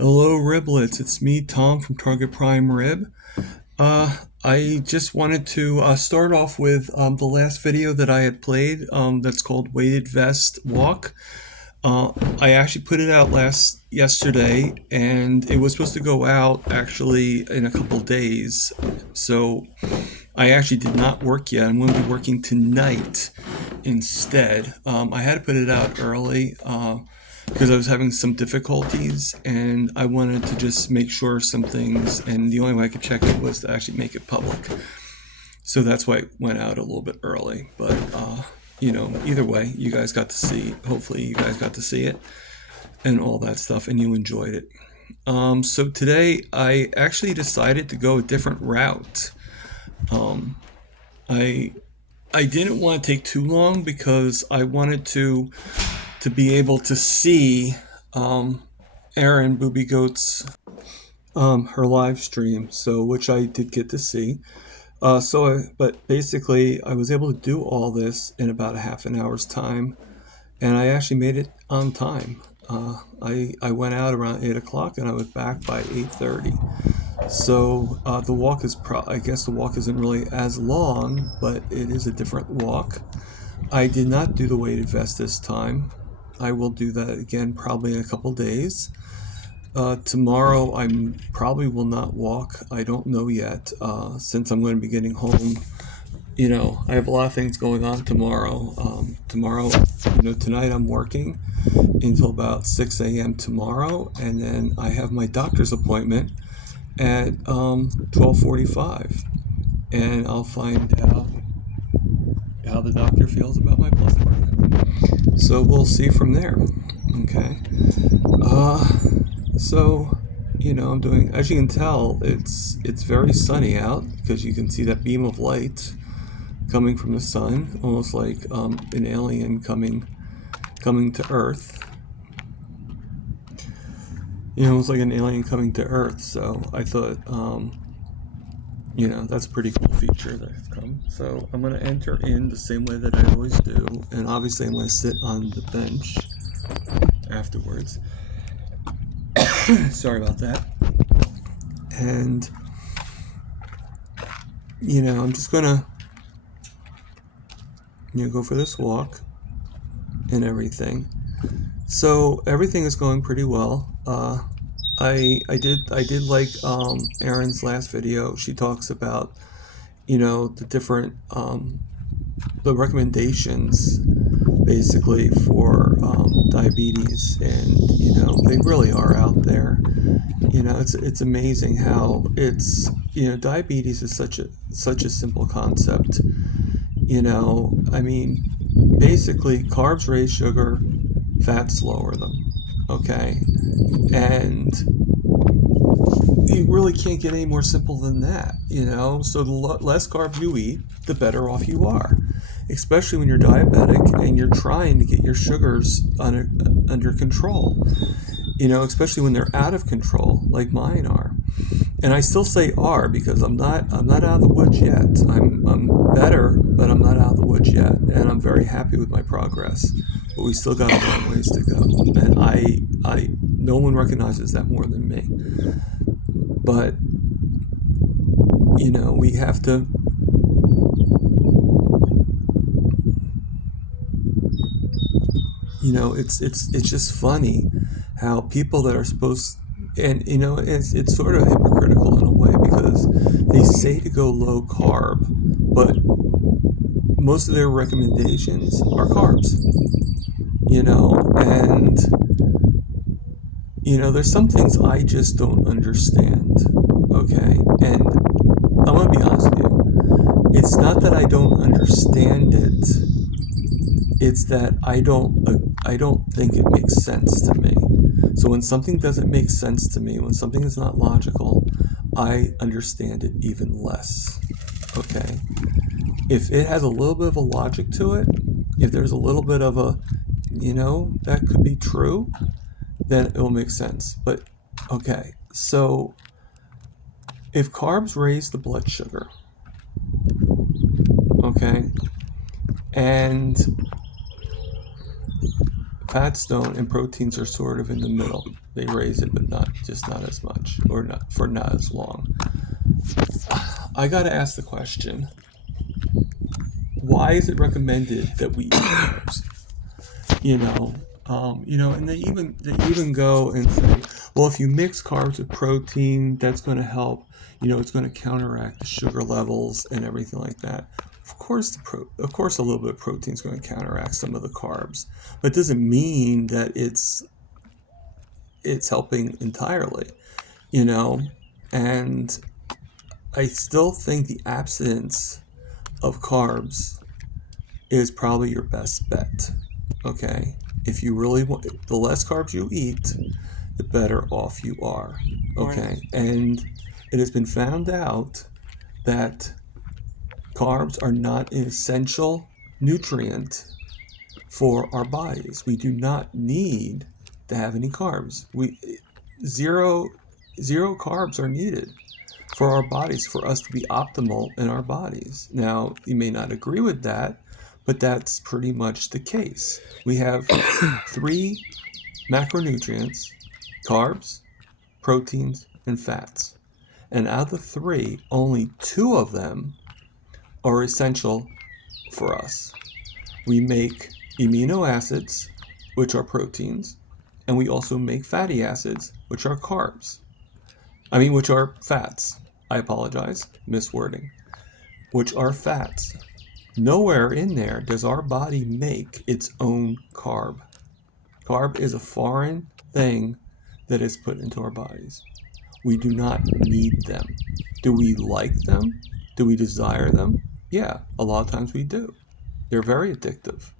Hello, Riblets. It's me, Tom from Target Prime Rib. I just wanted to start off with the last video that I had played that's called Weighted Vest Walk. I actually put it out yesterday, and it was supposed to go out actually in a couple days. So I actually did not work yet. I'm going to be working tonight instead. I had to put it out early because I was having some difficulties, and I wanted to just make sure some things, and the only way I could check it was to actually make it public. So that's why it went out a little bit early. But either way, you guys got to see. Hopefully, you guys got to see it and all that stuff, and you enjoyed it. So today, I actually decided to go a different route. I I didn't want to take too long because I wanted to be able to see Erin Booby Goat's her live stream, so which I did get to see. But basically, I was able to do all this in about a half an hour's time, and I actually made it on time. I went out around 8 o'clock, and I was back by 8:30. So the walk is I guess the walk isn't really as long, but it is a different walk. I did not do the weighted vest this time. I will do that again probably in a couple days. Tomorrow I probably will not walk. I don't know yet, since I'm going to be getting home. I have a lot of things going on tomorrow. Tonight I'm working until about 6 a.m. tomorrow, and then I have my doctor's appointment at 12:45, and I'll find out how the doctor feels about my blood work. So we'll see from there. Okay. So I'm doing. As you can tell, it's very sunny out because you can see that beam of light coming from the sun, almost like an alien coming to Earth. Almost like an alien coming to Earth. So I thought, that's a pretty cool feature that's come. So I'm going to enter in the same way that I always do, and obviously I'm going to sit on the bench afterwards. Sorry about that. And I'm just going to go for this walk and everything. So everything is going pretty well. I did like Erin's last video. She talks about the different the recommendations basically for diabetes, and they really are out there. It's amazing how it's diabetes is such a simple concept. I mean, basically carbs raise sugar, fats lower them. Okay, and you really can't get any more simple than that. So the less carbs you eat, the better off you are, especially when you're diabetic and you're trying to get your sugars under control. Especially when they're out of control, like mine are. And I still say are because I'm not out of the woods yet. I'm better, but I'm not out of the woods yet, and I'm very happy with my progress. But we still got a long ways to go, and I no one recognizes that more than me. But we have to. It's just funny how people that are supposed, and it's sort of hypocritical in a way because they say to go low carb, but most of their recommendations are carbs. And there's some things I just don't understand. Okay, and I'm gonna be honest with you. It's not that I don't understand it. It's that I don't think it makes sense to me. So when something doesn't make sense to me, when something is not logical, I understand it even less. Okay? If it has a little bit of a logic to it, if there's a little bit of a, that could be true, then it will make sense. But, okay, so if carbs raise the blood sugar, okay, and Fats don't, and proteins are sort of in the middle. They raise it, but not as much, or not as long. I gotta ask the question: why is it recommended that we eat carbs? And they even go and say, well, if you mix carbs with protein, that's going to help. It's going to counteract the sugar levels and everything like that. Of course, a little bit of protein is going to counteract some of the carbs, but it doesn't mean that it's helping entirely. And I still think the absence of carbs is probably your best bet. Okay, if you really want, the less carbs you eat, the better off you are. Okay, and it has been found out that carbs are not an essential nutrient for our bodies. We do not need to have any carbs. Zero carbs are needed for our bodies, for us to be optimal in our bodies. Now, you may not agree with that, but that's pretty much the case. We have 3 macronutrients: carbs, proteins, and fats. And out of the 3, only 2 of them are essential for us. We make amino acids, which are proteins, and we also make fatty acids, which are which are fats. I apologize, miswording. Which are fats. Nowhere in there does our body make its own carb. Carb is a foreign thing that is put into our bodies. We do not need them. Do we like them? Do we desire them? Yeah, a lot of times we do. They're very addictive,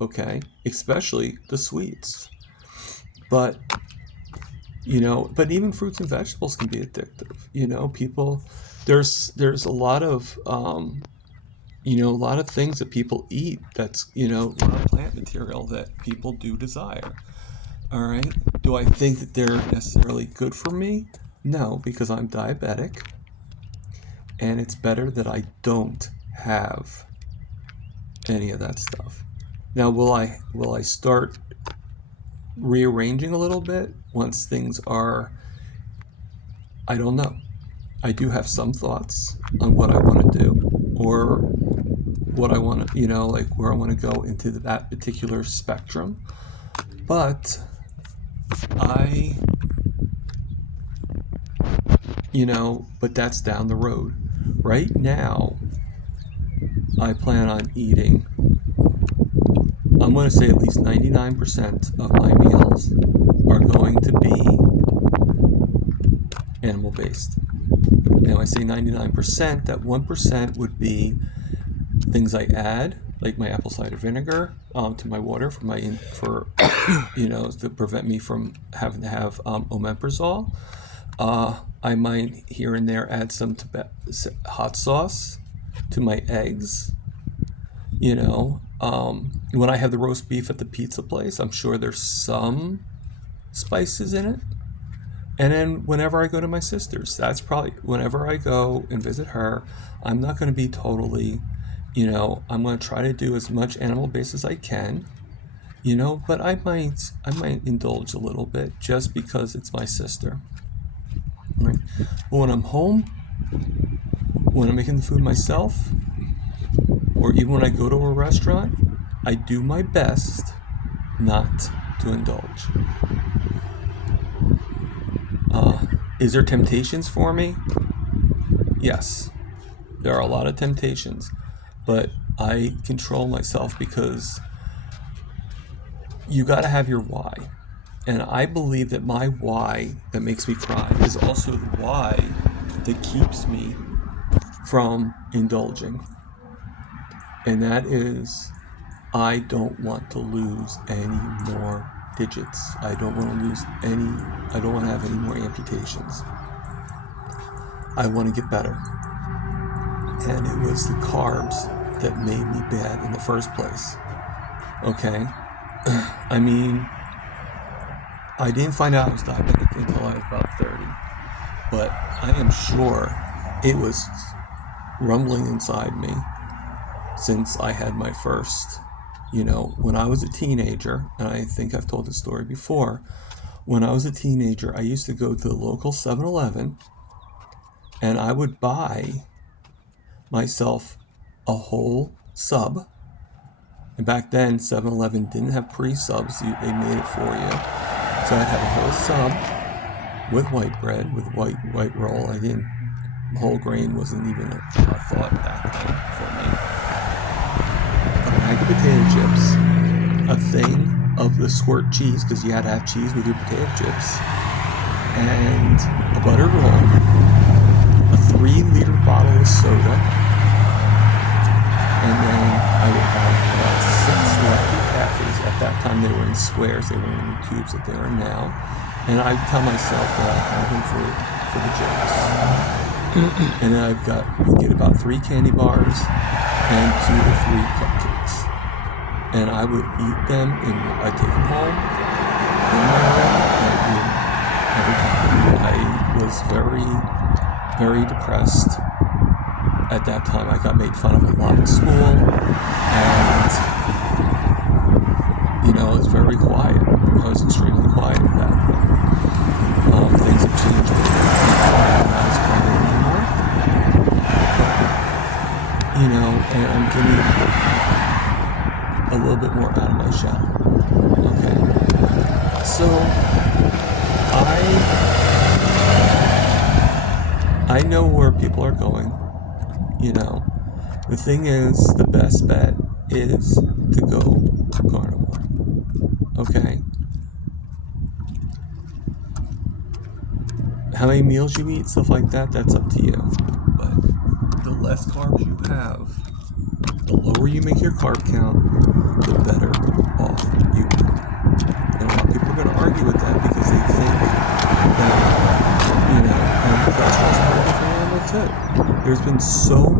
okay? Especially the sweets. But even fruits and vegetables can be addictive. People, there's a lot of a lot of things that people eat that's, a lot of plant material that people do desire. All right. Do I think that they're necessarily good for me? No, because I'm diabetic, and it's better that I don't have any of that stuff. Now, will I start rearranging a little bit once things are, I don't know. I do have some thoughts on what I want to do, or what I want to, like where I want to go into that particular spectrum. But but that's down the road. Right now, I plan on eating, I'm going to say at least 99% of my meals are going to be animal-based. Now, I say 99%, that 1% would be things I add, like my apple cider vinegar, to my water to prevent me from having to have omeprazole. I might here and there add some hot sauce to my eggs. When I have the roast beef at the pizza place, I'm sure there's some spices in it. And then whenever I go to my sister's, that's probably, whenever I go and visit her, I'm not going to be totally, I'm going to try to do as much animal-based as I can, but I might indulge a little bit just because it's my sister. Right? But when I'm home, when I'm making the food myself, or even when I go to a restaurant, I do my best not to indulge. Is there temptations for me? Yes, there are a lot of temptations, but I control myself because you got to have your why. And I believe that my why that makes me cry is also the why that keeps me from indulging. And that is, I don't want to lose any more digits. I don't want to have any more amputations. I want to get better. And it was the carbs that made me bad in the first place. Okay? I mean, I didn't find out I was diabetic until I was about 30. But I am sure it was rumbling inside me since I had my first When I was a teenager, and I think I've told this story before, when I was a teenager, I used to go to the local 7-Eleven and I would buy myself a whole sub. And back then, 7-Eleven didn't have pre-subs, they made it for you. So I'd have a whole sub with white bread, with white roll. Whole grain wasn't even a thought back then for me. A bag of potato chips, a thing of the squirt cheese, because you had to have cheese with your potato chips, and a buttered roll, a 3-liter bottle of soda, and then I would have about 6 Lucky Taffys. At that time they were in squares, they weren't in the cubes that they are now, and I'd tell myself that I had them for the jokes. And then I'd get about 3 candy bars and 2 to 3 cupcakes. And I would eat them, I'd take them home, in my room, and I'd eat every time. I was very, very depressed. At that time, I got made fun of a lot in school, and, it was very quiet. I was extremely quiet back then. Things have changed. I'm not as quiet anymore. But, and I'm getting a little bit more out of my shell. Okay. So, I know where people are going. The thing is, the best bet is to go carnivore. Okay? How many meals you eat, stuff like that, that's up to you. But the less carbs you have, the lower you make your carb count, the better off you are. And a lot of people are going to argue with that because they think that, cholesterol's part of the animal too. There's been so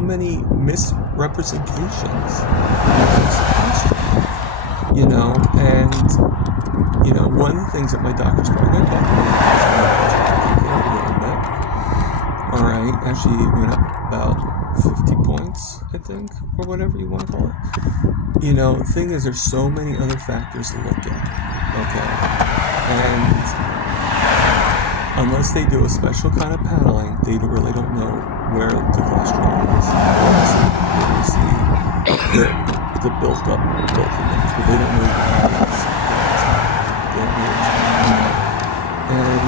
many misrepresentations against cholesterol. And one of the things that my doctor's probably going to talk about is a little bit. All right, actually it went up about 50 points, I think, or whatever you want to call it. The thing is, there's so many other factors to look at. Okay, and unless they do a special kind of paneling, they really don't know where the cholesterol is. They see the built-up things, but they don't know how it's. They don't know and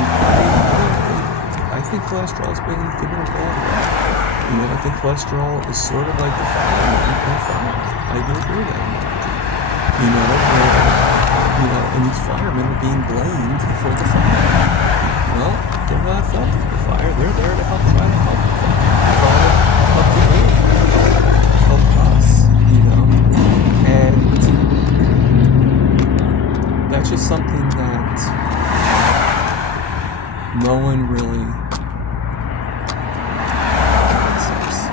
I think cholesterol's been given a bad rap. I think cholesterol is sort of like the fire. I do agree with that. And these firemen are being blamed for the fire. Well, they're not fault for the fire. They're there to try to help the fire. Help the oil fire. Help us, And that's just something that no one really accepts.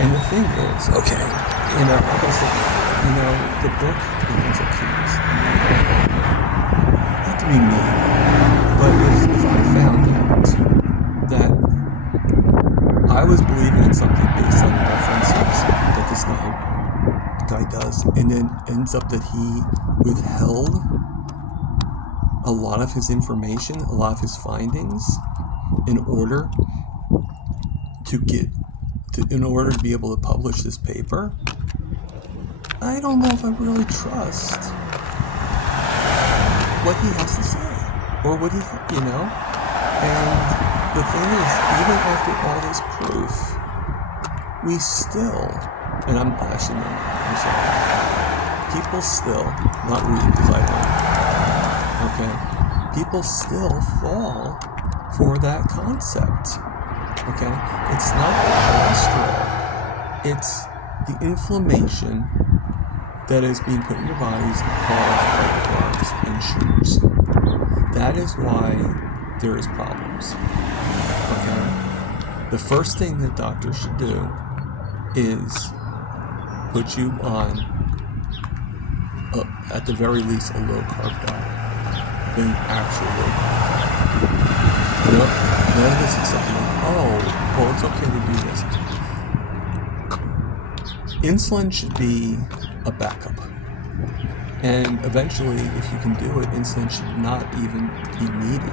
And the thing is, okay, like I said, the book begins at keys. Not to be mean, but if I found out that I was believing in something based on references that this guy does, and then ends up that he withheld a lot of his information, a lot of his findings, in order to be able to publish this paper, I don't know if I really trust what he has to say, or what and the thing is, even after all this proof, we still, and I'm sorry, people still, not we, because I don't, okay, people still fall for that concept, okay? It's not the cholesterol, it's the inflammation that is being put in your bodies caused by carbs and sugars. That is why there is problems, okay? The first thing that doctors should do is put you on, at the very least, a low-carb diet. An actual low-carb diet. None of this is something like, oh, well, it's okay to do this. insulin should be a backup. And eventually, if you can do it, insulin should not even be needed.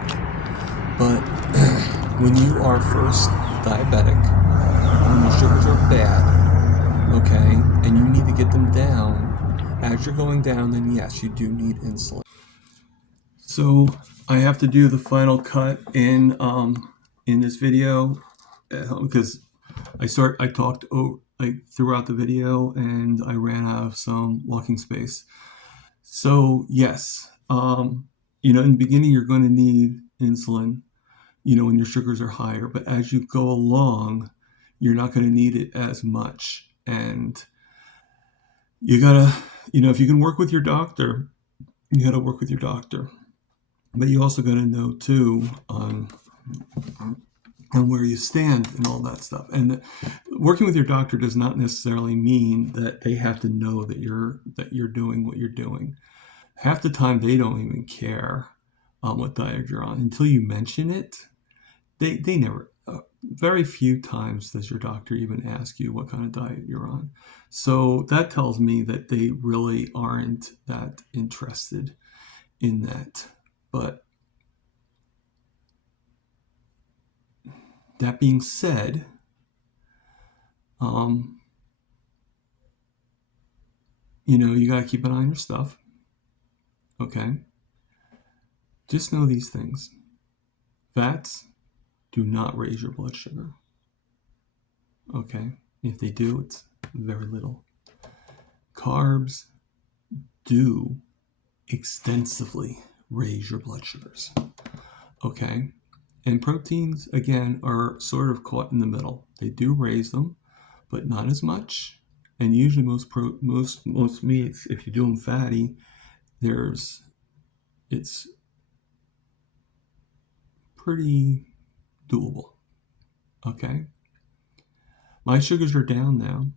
But when you are first diabetic, when your sugars are bad, okay, and you need to get them down, as you're going down, then yes, you do need insulin. So I have to do the final cut in this video because I talked throughout the video and I ran out of some walking space. So yes, in the beginning you're going to need insulin, when your sugars are higher, but as you go along, you're not going to need it as much. And you gotta, if you can work with your doctor, you gotta work with your doctor. But you also gotta know too on where you stand and all that stuff. And working with your doctor does not necessarily mean that they have to know that you're doing what you're doing. Half the time they don't even care what diet you're on until you mention it. They never, very few times does your doctor even ask you what kind of diet you're on. So that tells me that they really aren't that interested in that. But that being said, you got to keep an eye on your stuff. Okay? Just know these things. Fats do not raise your blood sugar. Okay? If they do, it's very little. Carbs do extensively raise your blood sugars. Okay? And proteins, again, are sort of caught in the middle. They do raise them, but not as much. And usually most meats, if you do them fatty, it's pretty doable. Okay? My sugars are down now.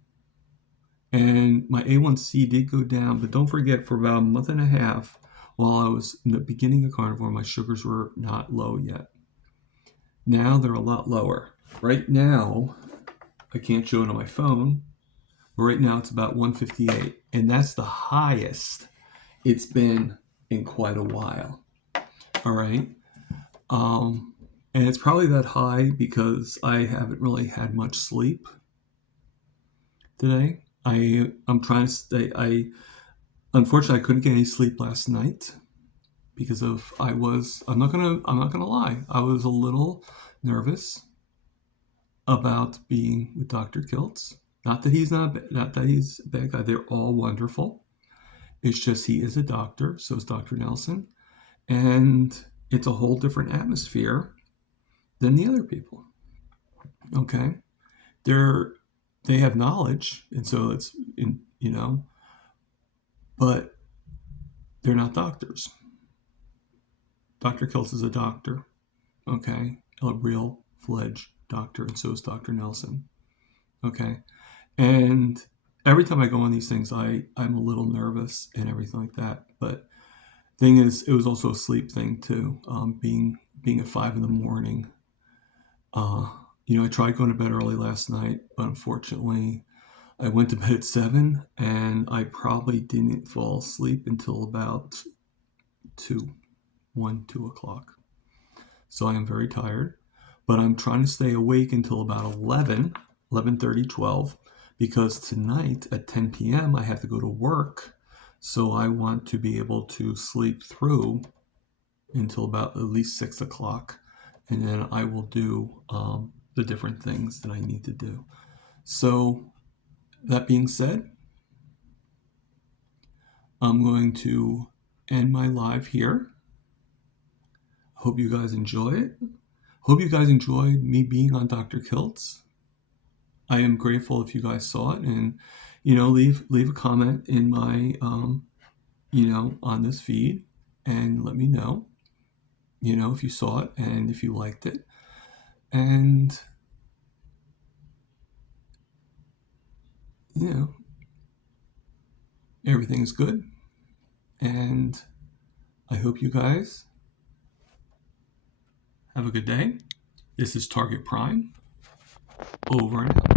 And my A1C did go down, but don't forget, for about a month and a half, while I was in the beginning of carnivore, my sugars were not low yet. Now they're a lot lower. Right now, I can't show it on my phone, but right now it's about 158, and that's the highest it's been in quite a while. All right. And it's probably that high because I haven't really had much sleep today. I'm trying to stay. Unfortunately, I couldn't get any sleep last night because I'm not gonna lie, I was a little nervous about being with Dr. Kiltz. Not that he's a bad guy. They're all wonderful. It's just he is a doctor, so is Dr. Nelson, and it's a whole different atmosphere than the other people. Okay, they have knowledge, and so it's but they're not doctors. Dr. Kiltz is a doctor, okay, a real fledged doctor, and so is Dr. Nelson, okay. And every time I go on these things, I'm a little nervous and everything like that. But thing is, it was also a sleep thing too. Being at 5 a.m. I tried going to bed early last night, but unfortunately, I went to bed at 7, and I probably didn't fall asleep until about 2 o'clock. So I am very tired, but I'm trying to stay awake until about 11:30, 12, because tonight at 10 p.m. I have to go to work. So I want to be able to sleep through until about at least 6 o'clock. And then I will do the different things that I need to do. So that being said, I'm going to end my live here. Hope you guys enjoy it. Hope you guys enjoyed me being on Dr. Kiltz. I am grateful if you guys saw it, and leave a comment in my on this feed and let me know if you saw it and if you liked it. And everything is good, and I hope you guys have a good day. This is Target Prime, over and out.